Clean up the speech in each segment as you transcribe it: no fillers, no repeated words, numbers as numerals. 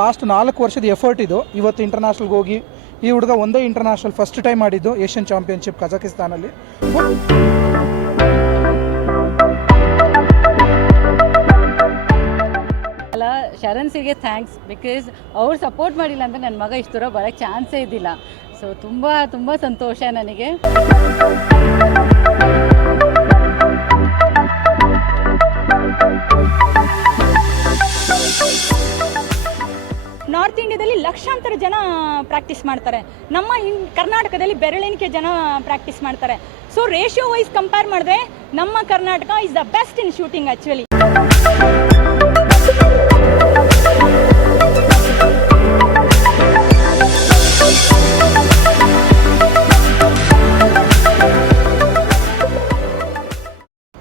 Last 4 ವರ್ಷದ effort ಇದು. ಇವತ್ತು ಇಂಟರ್ನ್ಯಾಷನಲ್ಗೆ ಹೋಗಿ ಈ ಹುಡುಗ ಒಂದೇ ಇಂಟರ್ನ್ಯಾಷನಲ್ ಫಸ್ಟ್ ಟೈಮ್ ಮಾಡಿದ್ದು ಏಷ್ಯನ್ ಚಾಂಪಿಯನ್ಶಿಪ್ ಕಜಕಿಸ್ತಾನಲ್ಲಿ. ಅಲ್ಲ, ಶರಣ್ ಸಿರ್ಗೆ ಥ್ಯಾಂಕ್ಸ್. ಬಿಕಾಸ್ ಅವ್ರು ಸಪೋರ್ಟ್ ಮಾಡಿಲ್ಲ ಅಂದರೆ ನನ್ನ ಮಗ ಇಷ್ಟು ದೂರ ಬರೋಕ್ಕೆ ಚಾನ್ಸೇ ಇದ್ದಿಲ್ಲ. ಸೊ ತುಂಬ ತುಂಬ ಸಂತೋಷ ನನಗೆ. ನಾರ್ತ್ ಇಂಡಿಯಾದಲ್ಲಿ ಲಕ್ಷಾಂತರ ಜನ ಪ್ರಾಕ್ಟೀಸ್ ಮಾಡ್ತಾರೆ, ನಮ್ಮ ಕರ್ನಾಟಕದಲ್ಲಿ ಬೆರಳೆಣಿಕೆ ಜನ ಪ್ರಾಕ್ಟೀಸ್ ಮಾಡ್ತಾರೆ. ಸೊ ರೇಷಿಯೋ ವೈಸ್ ಕಂಪೇರ್ ಮಾಡಿದ್ರೆ ನಮ್ಮ Karnataka is the best in shooting actually.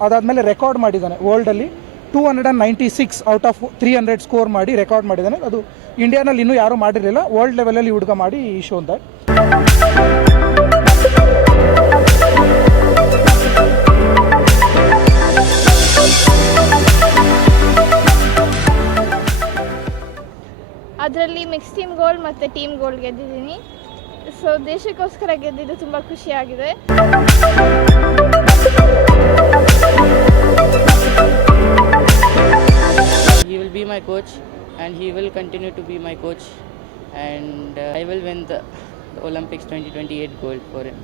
ಅದಾದಮೇಲೆ ರೆಕಾರ್ಡ್ ಮಾಡಿದ್ದಾನೆ ವರ್ಲ್ಡಲ್ಲಿ 296 ಔಟ್ ಆಫ್ 300 ಸ್ಕೋರ್ ಮಾಡಿ ರೆಕಾರ್ಡ್ ಮಾಡಿದ್ದಾನೆ. ಅದು ಇಂಡಿಯಾನಲ್ಲಿ ಇನ್ನೂ ಯಾರೂ ಮಾಡಿರಲಿಲ್ಲ. ವರ್ಲ್ಡ್ ಲೆವೆಲಲ್ಲಿ ಹುಡುಗ ಮಾಡಿ ಈ ಶೋ ಅಂತ. ಅದರಲ್ಲಿ ಮಿಕ್ಸ್ ಟೀಮ್ ಗೋಲ್ಡ್ ಮತ್ತು ಟೀಮ್ ಗೋಲ್ಡ್ ಗೆದ್ದಿದ್ದೀನಿ. ಸೊ ದೇಶಕ್ಕೋಸ್ಕರ ಗೆದ್ದಿದ್ದು ತುಂಬ ಖುಷಿಯಾಗಿದೆ. He will be my coach and he will continue to be my coach, and I will win the Olympics 2028 gold for him.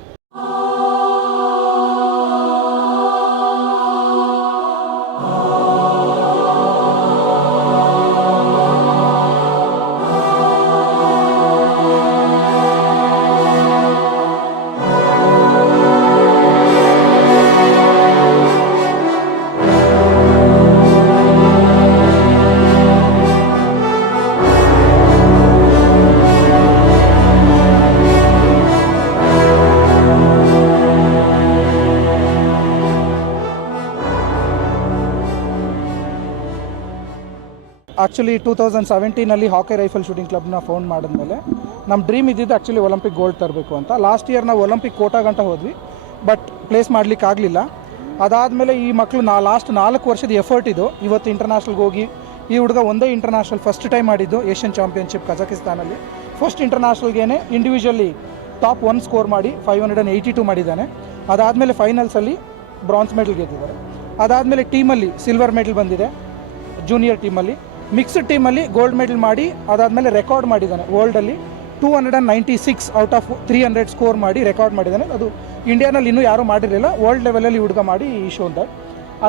Actually 2017 hockey rifle shooting ಕ್ಲಬ್ನ found ಮಾಡಿದ್ಮೇಲೆ ನಮ್ಮ dream ಇದ್ದಿದ್ದು actually Olympic gold ತರಬೇಕು ಅಂತ. Last year ನಾವು Olympic Kota ಗಂಟ ಹೋದ್ವಿ, but place ಮಾಡಲಿಕ್ಕೆ ಆಗಲಿಲ್ಲ. ಅದಾದಮೇಲೆ ಈ ಮಕ್ಕಳು ಲಾಸ್ಟ್ 4 ವರ್ಷದ ಎಫರ್ಟ್ ಇದು. ಇವತ್ತು ಇಂಟರ್ನ್ಯಾಷನಲ್ಗೆ ಹೋಗಿ ಈ ಹುಡುಗ ಒಂದೇ ಇಂಟರ್ನ್ಯಾಷನಲ್ ಫಸ್ಟ್ ಟೈಮ್ ಮಾಡಿದ್ದು ಏಷ್ಯನ್ ಚಾಂಪಿಯನ್ಶಿಪ್ ಕಜಕಿಸ್ತಾನಲ್ಲಿ. ಫಸ್ಟ್ ಇಂಟರ್ನ್ಯಾಷನಲ್ಗೇ ಇಂಡಿವಿಜುವಲಿ ಟಾಪ್ 1 ಸ್ಕೋರ್ ಮಾಡಿ 582 ಮಾಡಿದ್ದಾನೆ. ಅದಾದಮೇಲೆ ಫೈನಲ್ಸಲ್ಲಿ ಬ್ರಾನ್ಸ್ ಮೆಡಲ್ ಗೆದ್ದಿದ್ದಾರೆ. ಅದಾದಮೇಲೆ ಟೀಮಲ್ಲಿ ಸಿಲ್ವರ್ ಮೆಡಲ್ ಬಂದಿದೆ ಜೂನಿಯರ್ ಟೀಮಲ್ಲಿ. ಮಿಕ್ಸ್ಡ್ ಟೀಮಲ್ಲಿ ಗೋಲ್ಡ್ ಮೆಡಲ್ ಮಾಡಿ ಅದಾದಮೇಲೆ ರೆಕಾರ್ಡ್ ಮಾಡಿದ್ದಾನೆ ವರ್ಲ್ಡಲ್ಲಿ 296 ಔಟ್ ಆಫ್ 300 ಸ್ಕೋರ್ ಮಾಡಿ ರೆಕಾರ್ಡ್ ಮಾಡಿದ್ದಾನೆ. ಅದು ಇಂಡಿಯಾನಲ್ಲಿ ಇನ್ನೂ ಯಾರೂ ಮಾಡಿರಲಿಲ್ಲ. ವರ್ಲ್ಡ್ ಲೆವೆಲಲ್ಲಿ ಹುಡುಗ ಮಾಡಿ ಈ ಶೋ ಅಂತ.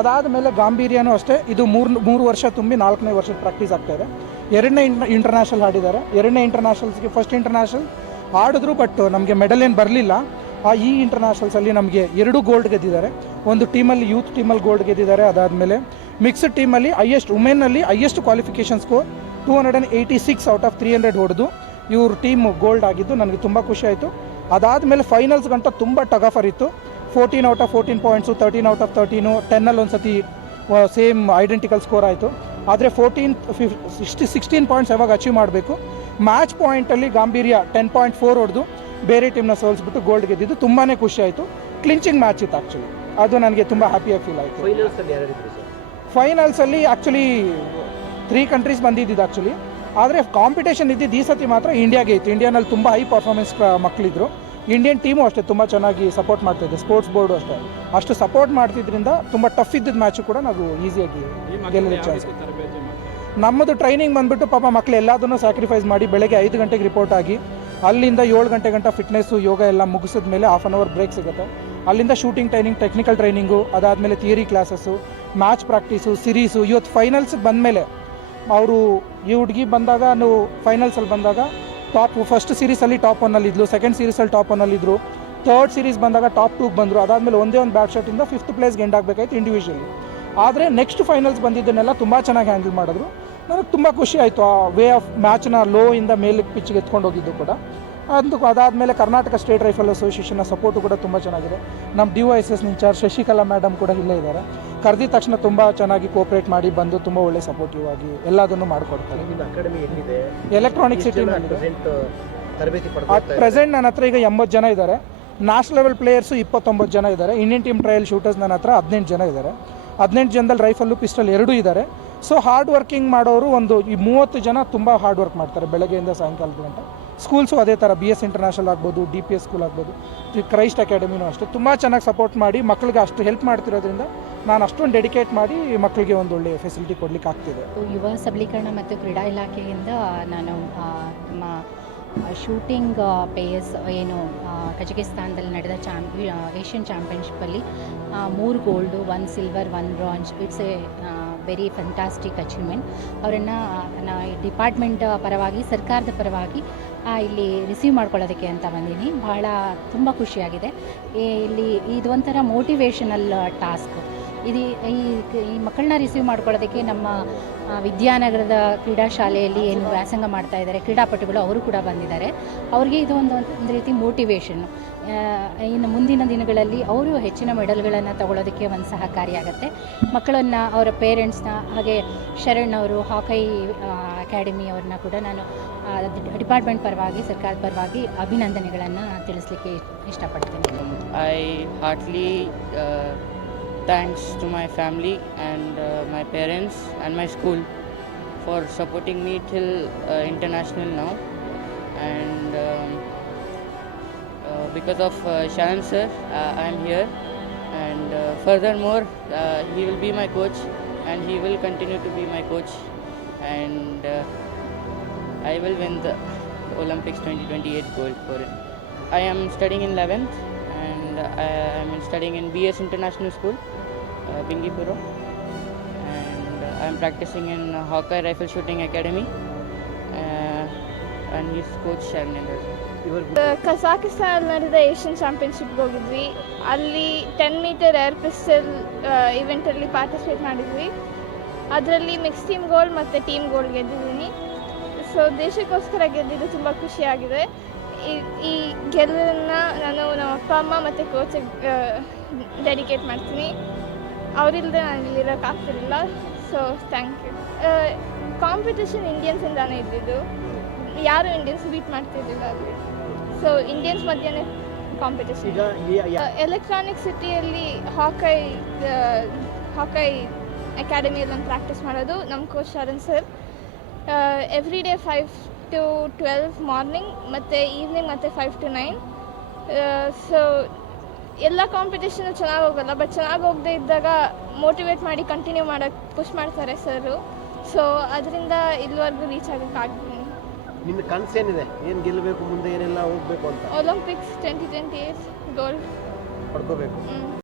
ಅದಾದಮೇಲೆ ಗಾಂಭೀರ್ಯನೂ ಅಷ್ಟೇ. ಇದು ಮೂರು ವರ್ಷ ತುಂಬಿ 4ನೇ ವರ್ಷದ ಪ್ರಾಕ್ಟೀಸ್ ಆಗ್ತಾಯಿದೆ. 2ನೇ ಇಂಟರ್ನ್ಯಾಷನಲ್ ಆಡಿದ್ದಾರೆ. 2ನೇ ಇಂಟರ್ನ್ಯಾಷನಲ್ಸ್ಗೆ ಫಸ್ಟ್ ಇಂಟರ್ನ್ಯಾಷನಲ್ ಆಡಿದ್ರು, ಬಟ್ ನಮಗೆ ಮೆಡಲ್ ಏನು ಬರಲಿಲ್ಲ. ಈ ಇಂಟರ್ನ್ಯಾಷನಲ್ಸಲ್ಲಿ ನಮಗೆ 2 ಗೋಲ್ಡ್ ಗೆದ್ದಿದ್ದಾರೆ. ಒಂದು ಟೀಮಲ್ಲಿ ಯೂತ್ ಟೀಮಲ್ಲಿ ಗೋಲ್ಡ್ ಗೆದ್ದಿದ್ದಾರೆ. ಅದಾದಮೇಲೆ ಮಿಕ್ಸ್ಡ್ ಟೀಮಲ್ಲಿ ವುಮೆನ್ನಲ್ಲಿ highest qualification score 286 out of 300 ಹೊಡೆದು ಇವ್ರ ಟೀಮ್ ಗೋಲ್ಡ್ ಆಗಿದ್ದು ನನಗೆ ತುಂಬ ಖುಷಿ ಆಯಿತು. ಅದಾದಮೇಲೆ ಫೈನಲ್ಸ್ ಗಂಟ ತುಂಬ ಟಗಫರ್ ಇತ್ತು. 14 out of 14 points, 13 out of 13, 10ನಲ್ಲಿ ಒಂದು ಸತಿ ಸೇಮ್ ಐಡೆಂಟಿಕಲ್ ಸ್ಕೋರ್ ಆಯಿತು. ಆದರೆ 16 ಪಾಯಿಂಟ್ಸ್ ಯಾವಾಗ ಅಚೀವ್ ಮಾಡಬೇಕು. ಮ್ಯಾಚ್ ಪಾಯಿಂಟಲ್ಲಿ ಗಾಂಭೀರ್ಯ 10.4 ಹೊಡೆದು ಬೇರೆ ಟೀಮ್ನ ಸೋಲಿಸ್ಬಿಟ್ಟು ಗೋಲ್ಡ್ ಗೆದ್ದಿದ್ದು ತುಂಬಾ ಖುಷಿ ಆಯಿತು. ಕ್ಲಿಂಚಿಂಗ್ ಮ್ಯಾಚ್ ಇತ್ತು ಆ್ಯಕ್ಚುಲಿ. ಅದು ನನಗೆ ತುಂಬ ಹ್ಯಾಪಿಯಾಗಿ ಫೀಲ್ ಆಯಿತು. ಫೈನಲ್ಸಲ್ಲಿ ಆ್ಯಕ್ಚುಲಿ 3 ಕಂಟ್ರೀಸ್ ಬಂದಿದ್ದು ಆ್ಯಕ್ಚುಲಿ. ಆದರೆ ಕಾಂಪಿಟೇಷನ್ ಇದ್ದಿದ್ದು ಈ ಸತಿ ಮಾತ್ರ ಇಂಡಿಯಾಗೆ ಇತ್ತು. ಇಂಡಿಯಾನಲ್ಲಿ ತುಂಬ ಹೈ ಪರ್ಫಾರ್ಮೆನ್ಸ್ ಮಕ್ಕಳಿದ್ರು. ಇಂಡಿಯನ್ ಟೀಮು ಅಷ್ಟೇ ತುಂಬ ಚೆನ್ನಾಗಿ ಸಪೋರ್ಟ್ ಮಾಡ್ತಾಯಿದ್ದೆ. ಸ್ಪೋರ್ಟ್ಸ್ ಬೋರ್ಡು ಅಷ್ಟೇ ಅಷ್ಟು ಸಪೋರ್ಟ್ ಮಾಡ್ತಿದ್ರಿಂದ ತುಂಬ ಟಫ್ ಇದ್ದಿದ್ದು ಮ್ಯಾಚು ಕೂಡ ನಾವು ಈಸಿಯಾಗಿ ಗೆಲ್ಲೋ ಚಾನ್ಸ್. ನಮ್ಮದು ಟ್ರೈನಿಂಗ್ ಬಂದುಬಿಟ್ಟು ಪಾಪ ಮಕ್ಕಳು ಎಲ್ಲದನ್ನೂ ಸ್ಯಾಕ್ರಿಫೈಸ್ ಮಾಡಿ ಬೆಳಗ್ಗೆ 5 ಗಂಟೆಗೆ ರಿಪೋರ್ಟ್ ಆಗಿ ಅಲ್ಲಿಂದ 7 ಗಂಟೆ ಗಂಟ ಫಿಟ್ನೆಸ್ಸು ಯೋಗ ಎಲ್ಲ ಮುಗಿಸಿದ ಮೇಲೆ ½ ಅವರ್ ಬ್ರೇಕ್ ಸಿಗುತ್ತೆ. ಅಲ್ಲಿಂದ ಶೂಟಿಂಗ್ ಟ್ರೈನಿಂಗ್, ಟೆಕ್ನಿಕಲ್ ಟ್ರೈನಿಂಗು, ಅದಾದಮೇಲೆ theory classes, match practice, series. ಇವತ್ತು ಫೈನಲ್ಸ್ಗೆ ಬಂದಮೇಲೆ ಅವರು ಈ ಹುಡುಗಿ ಬಂದಾಗ ನಾವು ಫೈನಲ್ಸಲ್ಲಿ ಬಂದಾಗ ಫಸ್ಟ್ ಸೀರೀಸಲ್ಲಿ ಟಾಪ್ 1ನಲ್ಲಿದ್ದರು, ಸೆಕೆಂಡ್ ಸೀರೀಸಲ್ಲಿ ಟಾಪ್ 1ನಲ್ಲಿದ್ದರು, ಥರ್ಡ್ ಸೀರೀಸ್ ಬಂದಾಗ ಟಾಪ್ 2ಗೆ ಬಂದರು. ಅದಾದಮೇಲೆ ಒಂದೇ ಒಂದು ಬ್ಯಾಟ್ ಶಾಟಿಂದ 5th ಪ್ಲೇಸ್ಗೆ ಎಂಡ್ ಆಗಬೇಕಾಯ್ತು ಇಂಡಿವಿಜುವಲಿ. ಆದರೆ ನೆಕ್ಸ್ಟ್ ಫೈನಲ್ಸ್ ಬಂದಿದ್ದನ್ನೆಲ್ಲ ತುಂಬ ಚೆನ್ನಾಗಿ ಹ್ಯಾಂಡಲ್ ಮಾಡಿದ್ರು. ನನಗೆ ತುಂಬ ಖುಷಿ ಆಯಿತು ಆ ವೇ ಆಫ್ ಮ್ಯಾಚ್ನ ಲೋ ಇಂದ ಮೇಲಕ್ಕೆ ಪಿಚ್ಗೆ ಎತ್ಕೊಂಡು ಹೋಗಿದ್ದು ಕೂಡ. ಅದಾದಮೇಲೆ ಕರ್ನಾಟಕ ಸ್ಟೇಟ್ ರೈಫಲ್ ಅಸೋಸಿಯೇಷನ್ನ ಸಪೋರ್ಟು ಕೂಡ ತುಂಬ ಚೆನ್ನಾಗಿದೆ. ನಮ್ಮ DYSS ಇನ್ಚಾರ್ಜ್ ಶಶಿಕಲಾ ಮೇಡಮ್ ಕೂಡ ಇಲ್ಲೇ ಇದ್ದಾರೆ. ಕರೆದಿದ ತಕ್ಷಣ ತುಂಬ ಚೆನ್ನಾಗಿ ಕೋಆಪ್ರೇಟ್ ಮಾಡಿ ಬಂದು ತುಂಬ ಒಳ್ಳೆ ಸಪೋರ್ಟಿವ್ ಆಗಿ ಎಲ್ಲದನ್ನು ಮಾಡಿಕೊಡ್ತಾರೆ. ಎಲೆಕ್ಟ್ರಾನಿಕ್ ಸಿಟಿನಲ್ಲಿ ಅಟ್ ಪ್ರೆಸೆಂಟ್ ನನ್ನ ಹತ್ರ ಈಗ 80 ಜನ ಇದ್ದಾರೆ. ನ್ಯಾಷನಲ್ ಲೆವೆಲ್ ಪ್ಲೇಯರ್ಸು 29 ಜನ ಇದ್ದಾರೆ. ಇಂಡಿಯನ್ ಟೀಮ್ ಟ್ರಯಲ್ ಶೂಟರ್ಸ್ ನನ್ನ ಹತ್ರ 18 ಜನ ಇದ್ದಾರೆ. 18 ಜನದಲ್ಲಿ ರೈಫಲ್ಲು ಪಿಸ್ಟಲ್ 2 ಇದ್ದಾರೆ. ಸೊ ಹಾರ್ಡ್ ವರ್ಕಿಂಗ್ ಮಾಡೋರು ಈ 30 ಜನ ತುಂಬ ಹಾರ್ಡ್ ವರ್ಕ್ ಮಾಡ್ತಾರೆ ಬೆಳಗ್ಗೆಯಿಂದ ಸಾಯಂಕಾಲದ ಗಂಟ. ಸ್ಕೂಲ್ಸು ಅದೇ ಥರ BS ಇಂಟರ್ನ್ಯಾಷನಲ್ ಆಗ್ಬೋದು, DPS ಸ್ಕೂಲ್ ಆಗ್ಬೋದು, ಕ್ರೈಸ್ಟ್ ಅಕಾಡೆಮಿನೂ ಅಷ್ಟೇ ತುಂಬ ಚೆನ್ನಾಗಿ ಸಪೋರ್ಟ್ ಮಾಡಿ ಮಕ್ಕಳಿಗೆ ಅಷ್ಟು ಹೆಲ್ಪ್ ಮಾಡ್ತಿರೋದ್ರಿಂದ ನಾನು ಅಷ್ಟೊಂದು ಡೆಡಿಕೇಟ್ ಮಾಡಿ ಮಕ್ಕಳಿಗೆ ಒಂದು ಒಳ್ಳೆಯ ಫೆಸಿಲಿಟಿ ಕೊಡ್ಲಿಕ್ಕೆ ಆಗ್ತಿದೆ. ಯುವ ಸಬಲೀಕರಣ ಮತ್ತು ಕ್ರೀಡಾ ಇಲಾಖೆಯಿಂದ ನಾನು ನಮ್ಮ ಶೂಟಿಂಗ್ ಪೇಯರ್ಸ್ ಏನು ಕಜಕಿಸ್ತಾನದಲ್ಲಿ ನಡೆದ ಏಷ್ಯನ್ ಚಾಂಪಿಯನ್ಶಿಪ್ಪಲ್ಲಿ 3 gold, 1 silver, 1 bronze. It's a very fantastic achievement. ಅವರನ್ನು ಡಿಪಾರ್ಟ್ಮೆಂಟ್ ಪರವಾಗಿ, ಸರ್ಕಾರದ ಪರವಾಗಿ ಇಲ್ಲಿ ರಿಸೀವ್ ಮಾಡ್ಕೊಳ್ಳೋದಕ್ಕೆ ಅಂತ ಬಂದೀನಿ. ಬಹಳ ತುಂಬ ಖುಷಿಯಾಗಿದೆ. ಇಲ್ಲಿ ಇದೊಂಥರ ಮೋಟಿವೇಶನಲ್ ಟಾಸ್ಕ್. ಈ ಮಕ್ಕಳನ್ನ ರಿಸೀವ್ ಮಾಡ್ಕೊಳ್ಳೋದಕ್ಕೆ ನಮ್ಮ ವಿದ್ಯಾನಗರದ ಕ್ರೀಡಾ ಶಾಲೆಯಲ್ಲಿ ಏನು ವ್ಯಾಸಂಗ ಮಾಡ್ತಾ ಇದ್ದಾರೆ ಕ್ರೀಡಾಪಟುಗಳು, ಅವರು ಕೂಡ ಬಂದಿದ್ದಾರೆ. ಅವ್ರಿಗೆ ಇದು ಒಂದು ರೀತಿ ಮೋಟಿವೇಶನ್ನು. ಇನ್ನು ಮುಂದಿನ ದಿನಗಳಲ್ಲಿ ಅವರು ಹೆಚ್ಚಿನ ಮೆಡಲ್ಗಳನ್ನು ತಗೊಳ್ಳೋದಕ್ಕೆ ಒಂದು ಸಹಕಾರಿಯಾಗುತ್ತೆ. ಮಕ್ಕಳನ್ನು, ಅವರ ಪೇರೆಂಟ್ಸ್ನ, ಹಾಗೆ ಶರಣ್ ಅವರು ಹಾಕೈ ಅಕಾಡೆಮಿ ಅವ್ರನ್ನ ಕೂಡ ನಾನು ಡಿಪಾರ್ಟ್ಮೆಂಟ್ ಪರವಾಗಿ, ಸರ್ಕಾರದ ಪರವಾಗಿ ಅಭಿನಂದನೆಗಳನ್ನು ತಿಳಿಸ್ಲಿಕ್ಕೆ ಇಷ್ಟಪಡ್ತೀನಿ. I heartily thanks to my family and my parents and my school for supporting me till international now, and because of Sharan sir I am here, and furthermore he will be my coach and he will continue to be my coach, and I will win the Olympics 2028 gold for it. I am studying in 11th and I am studying in BS International School, Bingipuro, and I am practicing in Hawkeye Rifle Shooting Academy, and his coach Sharan. ಕಜಾಕಿಸ್ತಾನಲ್ಲಿ ನಡೆದ Asian ಚಾಂಪಿಯನ್ಶಿಪ್ಗೆ ಹೋಗಿದ್ವಿ. ಅಲ್ಲಿ 10 metre air pistol ಇವೆಂಟಲ್ಲಿ participate ಮಾಡಿದ್ವಿ. ಅದರಲ್ಲಿ mix team gold ಮತ್ತು team gold ಗೆದ್ದಿದ್ದೀನಿ. So ದೇಶಕ್ಕೋಸ್ಕರ ಗೆದ್ದಿದ್ದು ತುಂಬ ಖುಷಿಯಾಗಿದೆ. ಈ ಗೆಲುವನ್ನು ನಾನು ನಮ್ಮ ಅಪ್ಪ ಅಮ್ಮ ಮತ್ತು ಕೋಚಿಗೆ ಡೆಡಿಕೇಟ್ ಮಾಡ್ತೀನಿ. ಅವರಿಲ್ಲದೆ ನಾನು ಇಲ್ಲಿರೋಕ್ಕಾಗ್ತಿರಲಿಲ್ಲ. So thank you. ಕಾಂಪಿಟೇಷನ್ ಇಂಡಿಯನ್ಸಿಂದಾನೇ ಇದ್ದಿದ್ದು, ಯಾರು ಇಂಡಿಯನ್ಸ್ ಬೀಟ್ ಮಾಡ್ತಿರ್ಲಿಲ್ಲ ಅಲ್ಲಿ. ಸೊ ಇಂಡಿಯನ್ಸ್ ಮಧ್ಯೆ ಕಾಂಪಿಟೇಷನ್. ಎಲೆಕ್ಟ್ರಾನಿಕ್ ಸಿಟಿಯಲ್ಲಿ ಹಾಕೈ ಅಕಾಡೆಮಿಯಲ್ಲಿ ಒಂದು ಪ್ರಾಕ್ಟೀಸ್ ಮಾಡೋದು ನಮ್ಮ coach Sharan sir. Every day 5 to 12 morning ಮತ್ತು ಈವ್ನಿಂಗ್ ಮತ್ತು 5 to 9. ಸೊ ಎಲ್ಲ ಕಾಂಪಿಟೇಷನ್ ಚೆನ್ನಾಗಿ ಹೋಗಲ್ಲ, ಬಟ್ ಚೆನ್ನಾಗಿ ಹೋಗದೆ ಇದ್ದಾಗ ಮೋಟಿವೇಟ್ ಮಾಡಿ ಕಂಟಿನ್ಯೂ ಮಾಡೋಕ್ಕೆ ಪುಷ್ ಮಾಡ್ತಾರೆ ಸರು. ಸೊ ಅದರಿಂದ ಇಲ್ಲಿವರೆಗೂ ರೀಚ್ ಆಗೋಕ್ಕಾಗ್ತೀನಿ. ನಿಮ್ಮ ಕನಸೇನಿದೆ? ಏನು ಗೆಲ್ಲಬೇಕು, ಮುಂದೆ ಏನೆಲ್ಲ ಹೋಗಬೇಕು ಅಂತ? ಒಲಿಂಪಿಕ್ಸ್ 2028 ಗೋಲ್ಡ್ ಪಡ್ಕೋಬೇಕು.